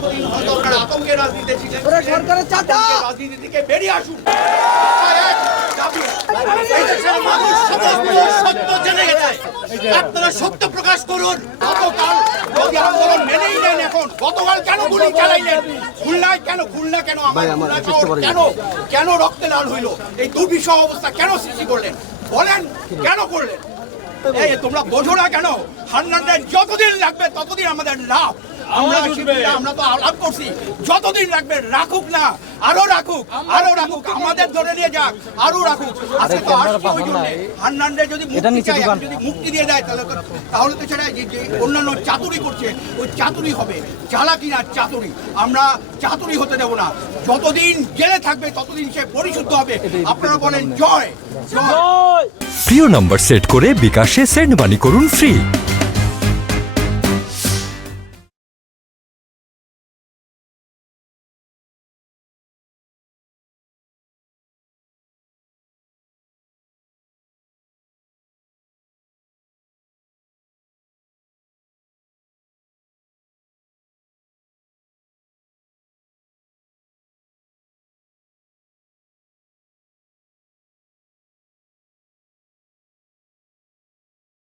এতদিন হয়তো আপনারা আতঙ্কের রাজনীতি ছিলেন, সরকারের চাঁদা রাজনীতি থেকে বেরিয়ে আসুন। এই দেশের মানুষ সমস্ত সত্য জেনে গেছে, আপনারা সত্য প্রকাশ করুন। গতকাল যদি আন্দোলন মেনেই নেন, এখন গতকাল কেন গুলি চালাইলেন? খুলনায় কেন, খুলনা কেন, কেন রক্তে লাল হইল? এই দুর্বিষহ অবস্থা কেন সৃষ্টি করলেন? বলেন কেন করলেন? এই তোমরা বোঝো না কেন? হান্নানদের যতদিন লাগবে ততদিন আমাদের লাভ। আমরা তো আলাপ করছি, যতদিন রাখবে রাখুক না, আরো রাখুক, আরো রাখুক, আমাদের ধরে নিয়ে যাক, আরো রাখুক। আজকে তো আসছে ওই জন্য হান্নানদের যদি মুক্তি চাই, যদি মুক্তি দিয়ে দেয় তাহলে তো সেটা যে অন্যান্য চাতুরি করছে ওই চাতুরি হবে, চালাকি না চাতুরি। আমরা চাতুরি হতে দেব না। যতদিন জেলে থাকবে ততদিন সে পরিশুদ্ধ হবে। আপনারা বলেন জয় জয়। প্রিয় নাম্বার সেট করে বিকাশে সেন্ড মানি করুন ফ্রি।